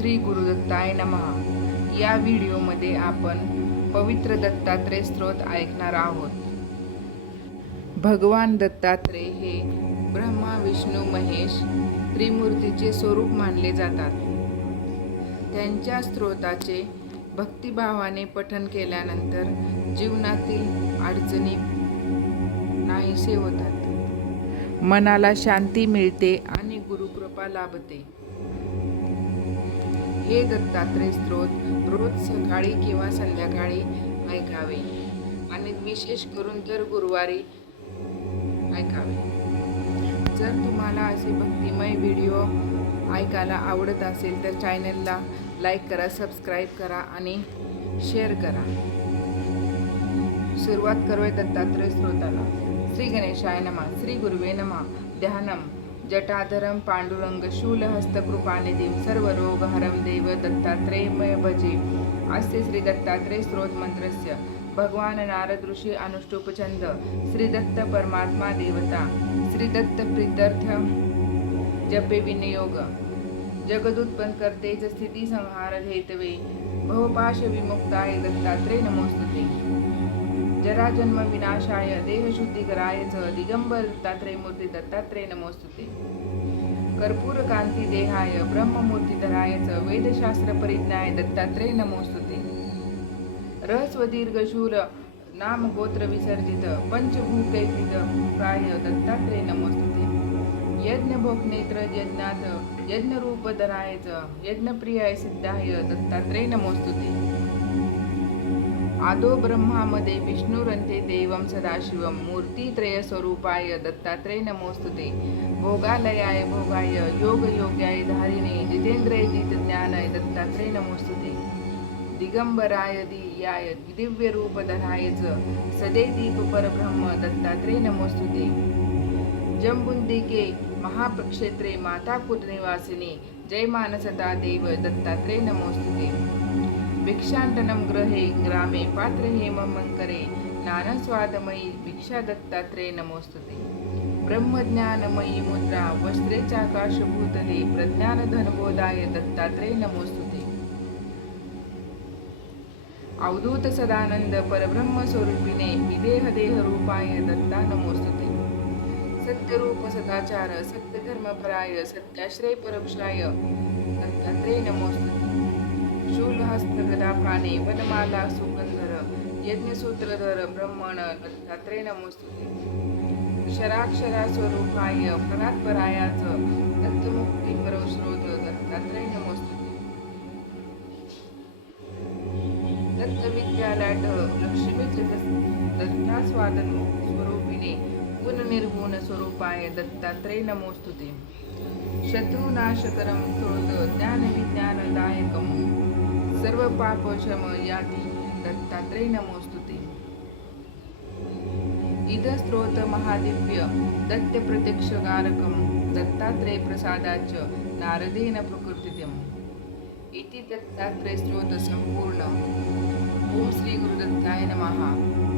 श्री गुरुदत्ताय नमः. या व्हिडिओमध्ये आपण पवित्र दत्तात्रय स्तोत्र ऐकणार आहोत. भगवान दत्तात्रय हे ब्रह्मा विष्णू महेश त्रिमूर्तीचे स्वरूप मानले जातात. त्यांच्या स्तोत्राचे भक्तिभावाने पठण केल्यानंतर जीवनातील अडचणी नाहीसे होतात, मनाला शांती मिळते आणि गुरुकृपा लाभते. हे दत्तात्रय स्तोत्र रोज सकाळी किंवा संध्याकाळी ऐकावे आणि विशेष करून दर गुरुवारी ऐकावे. जर तुम्हाला असे भक्तिमय व्हिडिओ ऐकायला आवडत असेल तर चॅनलला लाईक करा, सबस्क्राईब करा आणि शेअर करा. सुरुवात करूया दत्तात्रय स्तोत्राला. श्री गणेशाय नमः. श्री गुरुवे नमः. ध्यानम जटाधरं पांडुरंग शूलहस्तकृपानिधिं सर्वरोगहरं देव दत्तात्रेयमय भजे. अस्य श्री दत्तात्रय स्तोत्र मंत्रस्य भगवान नारद ऋषी अनुष्टुप छंद. श्री दत्त परमात्मा देवता. श्री दत्त प्रीत्यर्थ जपे विनियोग. जगदुत्पन्न करतेच स्थिती संहार हेतवे. भवपाश विमुक्ताय दत्तात्रय नमोस्तुते. जराजन्म विनाशाय देहशुद्धीकराय च दिगंबर दत्तात्रय मूर्ती दत्तात्रय नमोस्तुते. कर्पूर कांती देहाय ब्रह्ममूर्तीधराय च वेदशास्त्र परिज्ञाय दत्तात्रय नमोस्तुते. रहस्व दीर्घशूल नाम गोत्र विसर्जित पंचभूतैर्विद प्राय दत्तात्रय नमोस्तुते. यज्ञ भोग नेत्र यज्ञात यज्ञ रूप धराय च यज्ञप्रियाय सिद्धाय दत्तात्रय नमोस्तुते. आदो ब्रह्मामध्ये विष्णुरन्ते देवं सदाशिवं मूर्तित्रय स्वरूपाय दत्तात्रय नमोस्तुते. भोगालयाय भोगाय योग योग्याय धारिणे जितेंद्रय जितज्ञानाय दत्तात्रय नमोस्तुते. दिगंबराय दियाय दिव्य रूप धराय च सदे दीप परब्रह्म दत्तात्रय नमोस्तुते. जंबुंदिके महाप्रक्षेत्रे माताकुट निवासिनी जय मानसता देव दत्तात्रय नमोस्तुते. भिक्षाटनं ग्रहे ग्रामे पात्र हेमंकरे नानस्वादमयी भिक्षा दत्तात्रय नमोस्तुते. ब्रह्मज्ञानमयी मुद्रा वस्त्रे चाकाशभूतले प्रज्ञानधनबोधाय दत्तात्रय नमोस्तुते. अवधूत सदानंद परब्रह्म स्वरूपिणे विदेह देह रूपाय दत्ता नमोस्तुते. सत्यरूप सदाचार सत्यधर्मपराय सत्याश्रय परमशाय दत्तात्रय नमोस्तुते. शूलहस्त गदापाणे वनमाला सुगंधर यज्ञसूत्रधर ब्रह्मण दत्तात्रय नमोस्तुते. क्षराक्षरा स्वरूपाय परात्परायाच दत्तमुक्ती परस्रोत दत्तात्रय नमोस्तुते. दत्तविद्यालाट लक्ष्मीच दत्तास्वादन स्वरूपिणे गुणनिर्गुण स्वरूपाय दत्तात्रय नमोस्तुते. शत्रुनाशकरं स्तोत्र ज्ञानविज्ञानदायकं सर्व पापशम याति दत्तात्रय नमोस्तुते. इद स्तोत्र महादिव्य दत्त प्रत्यक्षकारकं दत्तात्रय प्रसादाच नारदेन प्रकृतितम्. इति दत्तात्रय स्तोत्र संपूर्ण. ओम श्री गुरुदत्ताय नमः.